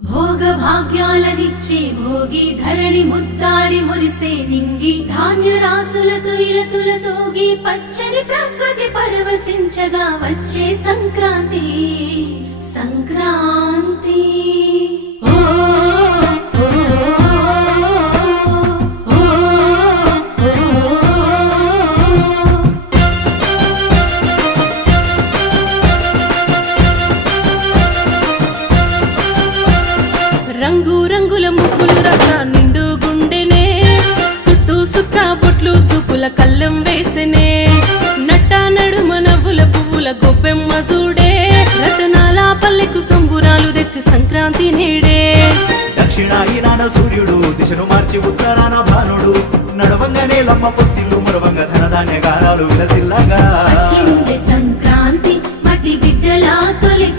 భోగ భాగ్యాలనిచ్చే భోగి ధరణి ముద్దాడి మురిసే నింగి ధాన్య రాసులతో ఇలతులతోగి పచ్చని ప్రకృతి పరవశించగా వచ్చే సంక్రాంతి సంక్రాంతి రంగు రంగుల ముగ్గులు రస నిండు గుండెనే సుట్టు సుక్క బొట్లు సూపుల కళ్ళం వేసెనే నట్ట నడుమ నవ్వుల పువ్వుల గొప్పెమ్మ చూడే రతనాల పల్లెకు సంబురాలు తెచ్చి సంక్రాంతి నేడే దక్షిణాయనాన సూర్యుడు దిశను మార్చి ఉత్తరాన భానుడు నడవంగానే లమ్మ పొత్తిల్లు మరవంగ ధనధాన్య గారాలు విలసిల్లగా సంక్రాంతి మట్టి బిడ్డల తొలి